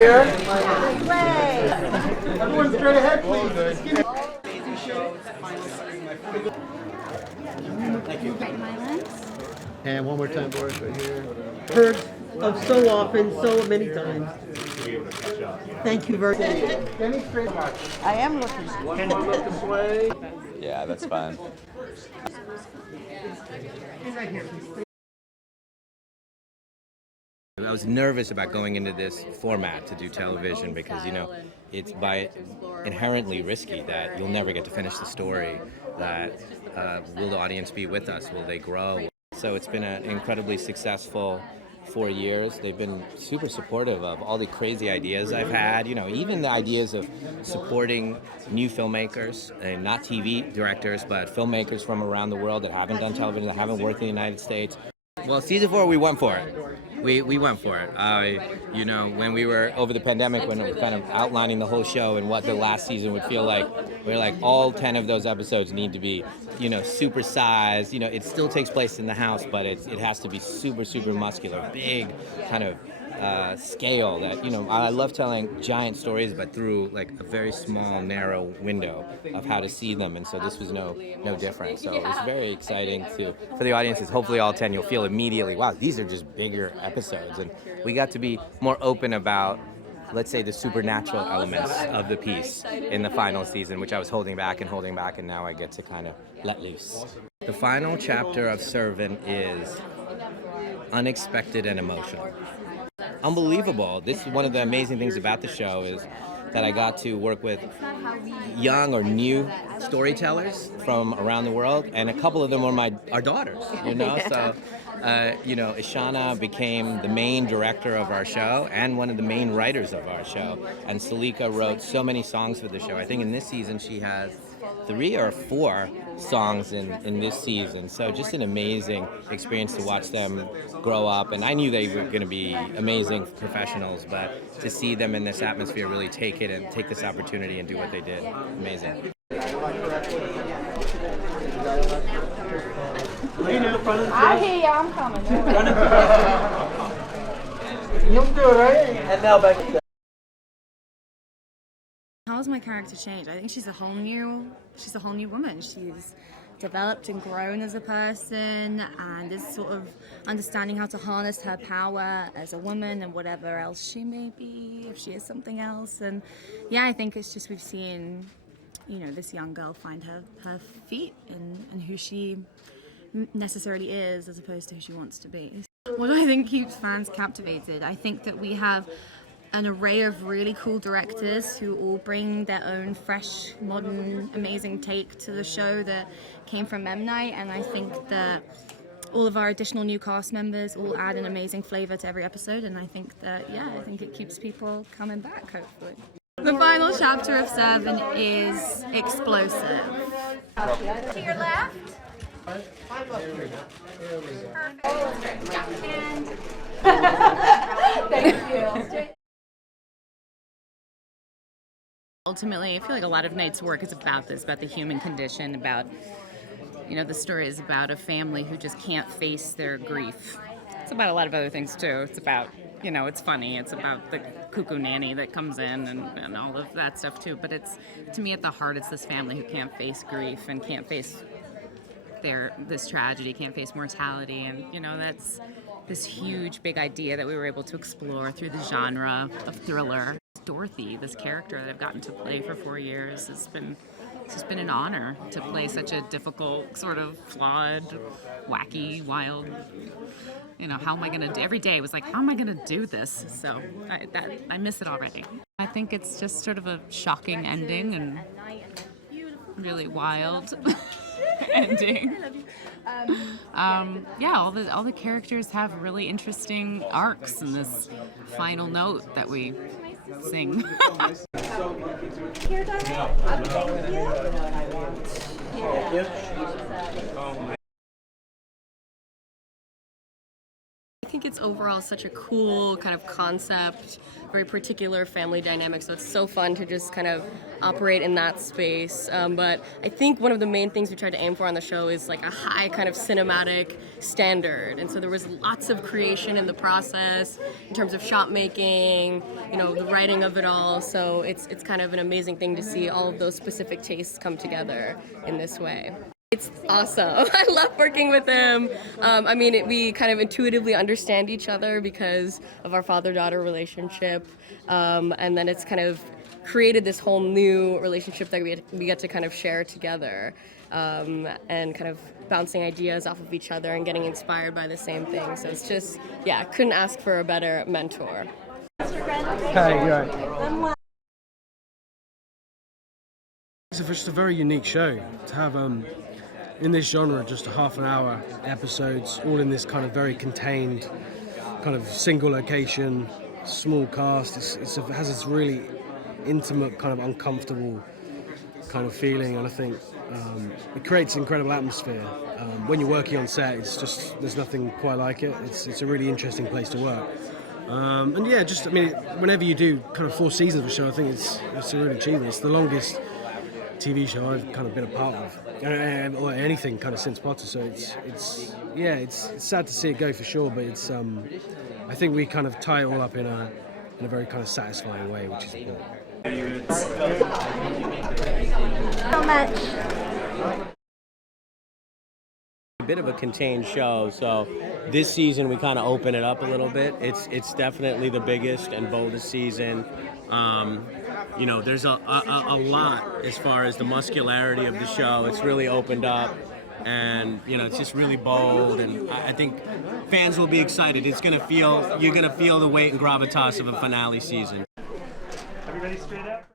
Here. Everyone straight ahead, please. Thank you. And one more time, Boris, right here. Heard of so often, so many times. Thank you very much. I am looking. Can you look this way? Yeah, that's fine. I was nervous about going into this format to do television because, you know, it's by inherently risky that you'll never get to finish the story, that will the audience be with us, will they grow? So it's been an incredibly successful 4 years. They've been super supportive of all the crazy ideas I've had, you know, even the ideas of supporting new filmmakers, and not TV directors, but filmmakers from around the world that haven't done television, that haven't worked in the United States. Well, season 4, we went for it. We went for it. You know, when we were over the pandemic, when we were kind of outlining the whole show and what the last season would feel like, we were like, all 10 of those episodes need to be, you know, supersized. You know, it still takes place in the house, but it has to be super, super muscular, big kind of scale that, you know, I love telling giant stories, but through like a very small, narrow window of how to see them, and so this was no different. So it was very exciting for the audiences. Hopefully all 10 you'll feel immediately, wow, these are just bigger episodes, and we got to be more open about, let's say, the supernatural elements of the piece in the final season, which I was holding back, and now I get to kind of let loose. The final chapter of Servant is unexpected and emotional. Unbelievable. This is one of the amazing things about the show, is that I got to work with young or new storytellers from around the world, and a couple of them were our daughters, you know. So you know, Ishana became the main director of our show and one of the main writers of our show, and Salika wrote so many songs for the show. I think in this season she has 3 or 4 songs in this season. So just an amazing experience to watch them grow up. And I knew they were going to be amazing professionals, but to see them in this atmosphere really take this opportunity and do what they did, amazing. I hear you, I'm coming. You'll do it, right? And now back to How has my character changed? I think she's a whole new woman. She's developed and grown as a person, and is sort of understanding how to harness her power as a woman and whatever else she may be, if she is something else. And yeah, I think it's just we've seen, you know, this young girl find her feet and who she necessarily is as opposed to who she wants to be. What do I think keeps fans captivated? I think that we have an array of really cool directors who all bring their own fresh, modern, amazing take to the show that came from M. Night, and I think that all of our additional new cast members all add an amazing flavor to every episode, and I think that, yeah, I think it keeps people coming back, hopefully. The final chapter of Servant is explosive. To your left. Thank you. Ultimately, I feel like a lot of Night's work is about this, about the human condition, about, you know, the story is about a family who just can't face their grief. It's about a lot of other things too. It's about, you know, it's funny. It's about the cuckoo nanny that comes in and all of that stuff too. But it's, to me, at the heart, it's this family who can't face grief and can't face this tragedy, can't face mortality. And, you know, that's this huge, big idea that we were able to explore through the genre of thriller. Dorothy, this character that I've gotten to play for 4 years, it's just been an honor to play such a difficult, sort of flawed, wacky, wild, you know, how am I gonna do, every day was like, how am I gonna do this? So I miss it already. I think it's just sort of a shocking ending and really wild ending. Yeah, all the characters have really interesting arcs in this final note that we sing. Here, darling. Thank you. think it's overall such a cool kind of concept, very particular family dynamic, so it's so fun to just kind of operate in that space. But I think one of the main things we tried to aim for on the show is like a high kind of cinematic standard, and so there was lots of creation in the process in terms of shot making, the writing of it all, so it's kind of an amazing thing to see all of those specific tastes come together in this way. It's awesome. I love working with him. We kind of intuitively understand each other because of our father-daughter relationship, and then it's kind of created this whole new relationship that we get to kind of share together, and kind of bouncing ideas off of each other and getting inspired by the same thing. So it's just, couldn't ask for a better mentor. Hey, you're right. It's just a very unique show to have in this genre, just a half an hour episodes, all in this kind of very contained, kind of single location, small cast. It has this really intimate, kind of uncomfortable kind of feeling, and I think it creates incredible atmosphere. When you're working on set, it's just, there's nothing quite like it. It's a really interesting place to work. Whenever you do kind of 4 seasons of a show, I think it's a real achievement. It's the longest TV show I've kind of been a part of, or anything kind of since Potter. So it's sad to see it go for sure, but it's I think we kind of tie it all up in a very kind of satisfying way, which is important. So much. A bit of a contained show, so this season we kind of open it up a little bit. It's definitely the biggest and boldest season. There's a lot as far as the muscularity of the show. It's really opened up, and it's just really bold, and I think fans will be excited. You're gonna feel the weight and gravitas of a finale season. Everybody straight up.